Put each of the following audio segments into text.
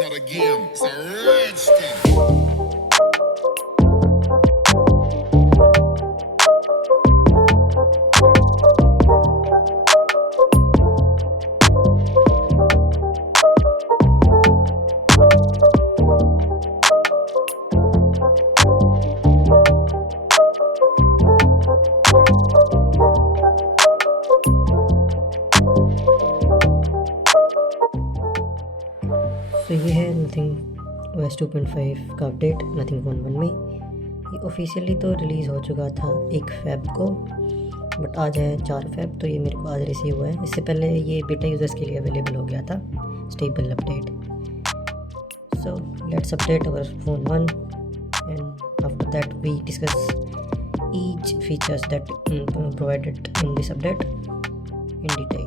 not a game, it's a rich thing. तो ये है नथिंग OS 2.5 का अपडेट नथिंग फोन 1 में। ये ऑफिशियली तो रिलीज़ हो चुका था 1 फेब को, बट आज है 4 फेब, तो ये मेरे को आज रिसीव हुआ है। इससे पहले ये बीटा यूज़र्स के लिए अवेलेबल हो गया था stable update. So let's update our phone 1 and after that we discuss each features that provided in this update in detail.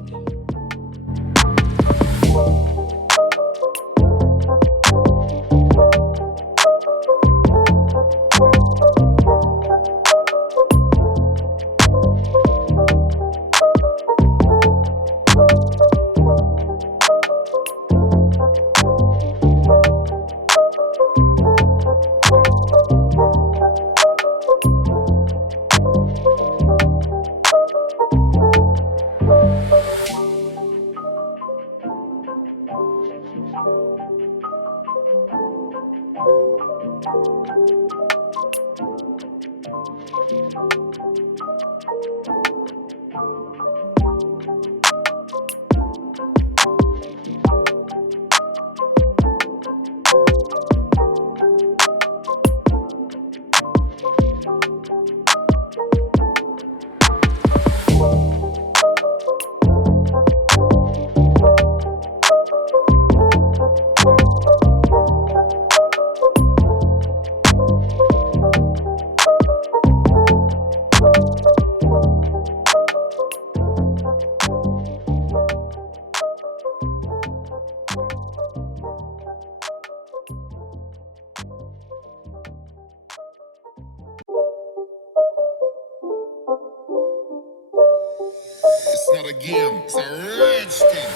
It's not a game, it's a rich thing.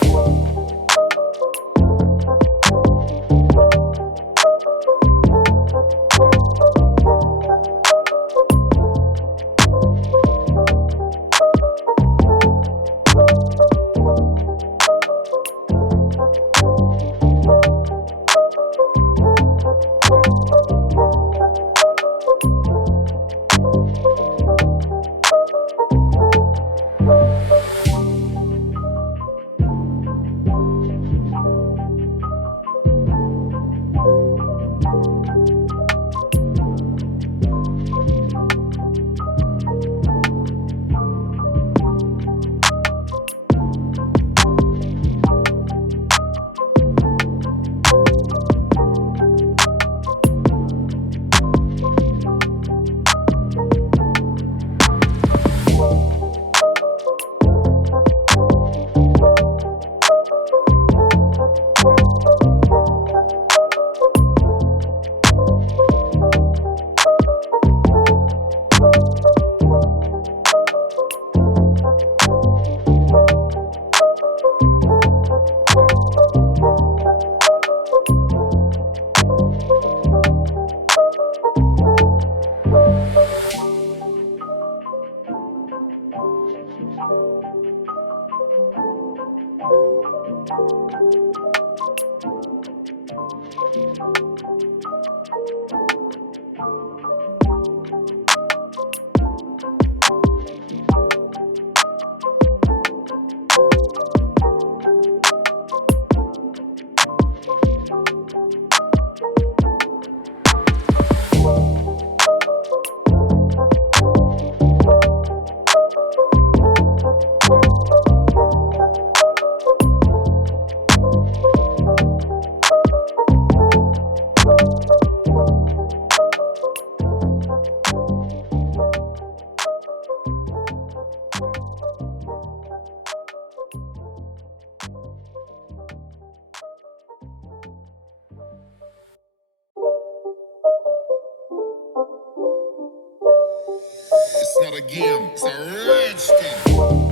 It's not a game, it's a rich thing.